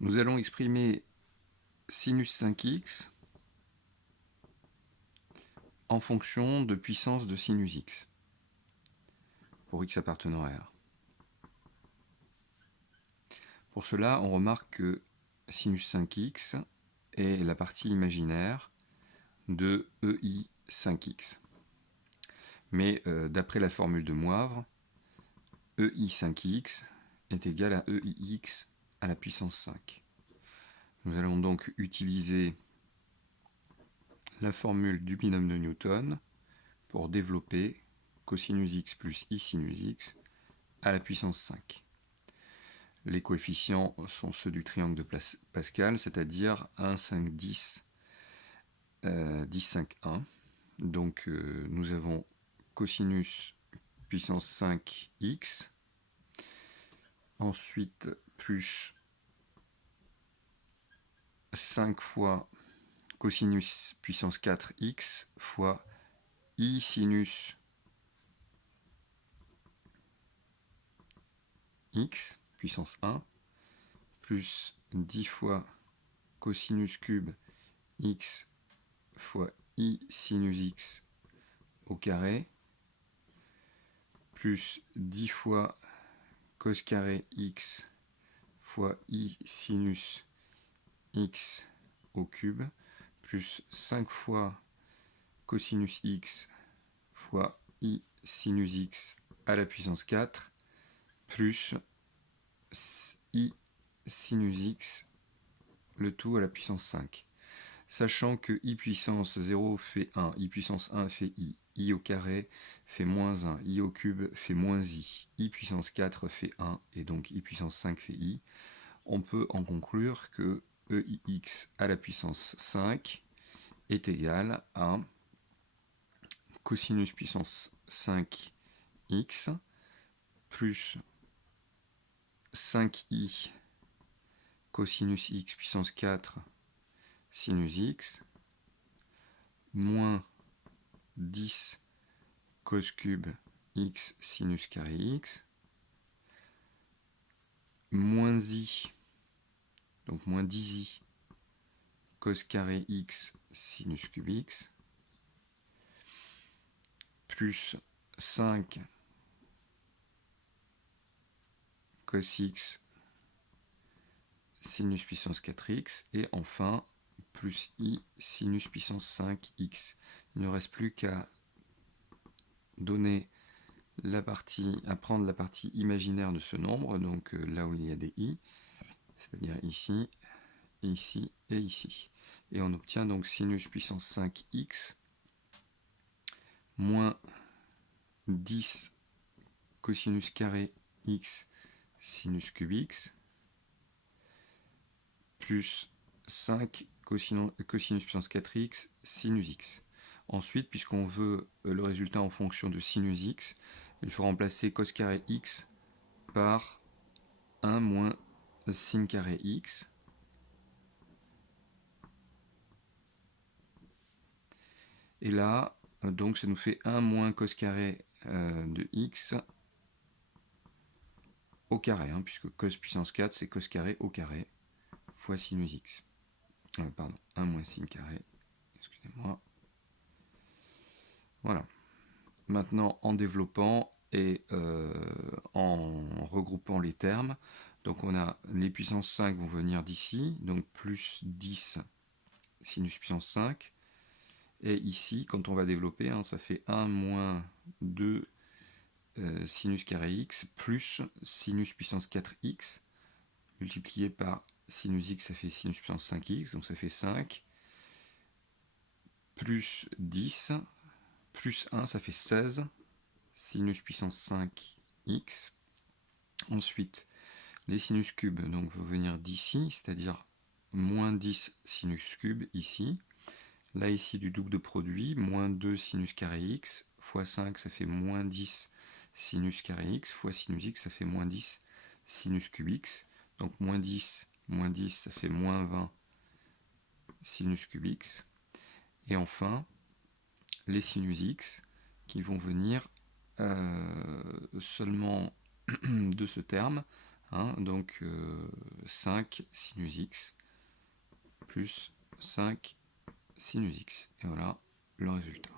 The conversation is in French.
Nous allons exprimer sinus 5x en fonction de puissance de sinus x, pour x appartenant à R. Pour cela, on remarque que sinus 5x est la partie imaginaire de EI 5x. Mais d'après la formule de Moivre, EI 5x est égal à EIx à la puissance 5. Nous allons donc utiliser la formule du binôme de Newton pour développer cosinus x plus i sinus x à la puissance 5. Les coefficients sont ceux du triangle de Pascal, c'est-à-dire 1, 5, 10, 10, 5, 1. Donc nous avons cosinus puissance 5x, ensuite plus 5 fois cosinus puissance 4x fois i sinus x puissance 1 plus 10 fois cosinus cube x fois i sinus x au carré plus 10 fois cos carré x fois i sinus x au cube plus 5 fois cosinus x fois i sinus x à la puissance 4 plus i sinus x, le tout à la puissance 5. Sachant que i puissance 0 fait 1, i puissance 1 fait i au carré fait moins 1, i au cube fait moins i puissance 4 fait 1, et donc i puissance 5 fait i, on peut en conclure que EIx à la puissance 5 est égal à cosinus puissance 5x plus 5i cosinus x puissance 4 sinus x moins 10 cos cube x sinus carré x moins i, donc moins 10i cos carré x sinus cube x plus 5 cos x sinus puissance 4x et enfin plus i sinus puissance 5x. Il ne reste plus qu'à donner la partie, à prendre la partie imaginaire de ce nombre, donc là où il y a des i, c'est-à-dire ici, ici et ici. Et on obtient donc sinus puissance 5x moins 10 cosinus carré x sinus cube x plus 5 cosinus puissance 4x sinus x. Ensuite, puisqu'on veut le résultat en fonction de sinus x, il faut remplacer cos carré x par 1 moins sin carré x. Et là, donc ça nous fait 1 moins cos carré de x au carré, hein, puisque cos puissance 4 c'est cos carré au carré fois sinus x. Pardon, 1 moins sin carré, excusez-moi. Voilà. Maintenant, en développant et en regroupant les termes, donc on a les puissances 5 vont venir d'ici, donc plus 10 sinus puissance 5. Et ici, quand on va développer, hein, ça fait 1 moins 2 sinus carré x plus sinus puissance 4x multiplié par sinus x, ça fait sinus puissance 5x, donc ça fait 5 plus 10 plus 1, ça fait 16 sinus puissance 5x. Ensuite, les sinus cubes donc, vont venir d'ici, c'est-à-dire moins 10 sinus cube ici. Là, ici, du double de produit, moins 2 sinus carré x, fois 5, ça fait moins 10 sinus carré x, fois sinus x, ça fait moins 10 sinus cube x. Donc, moins 10, ça fait moins 20 sinus cube x. Et enfin, les sinus x qui vont venir seulement de ce terme, Hein, donc 5 sinus x plus 5 sinus x. Et voilà le résultat.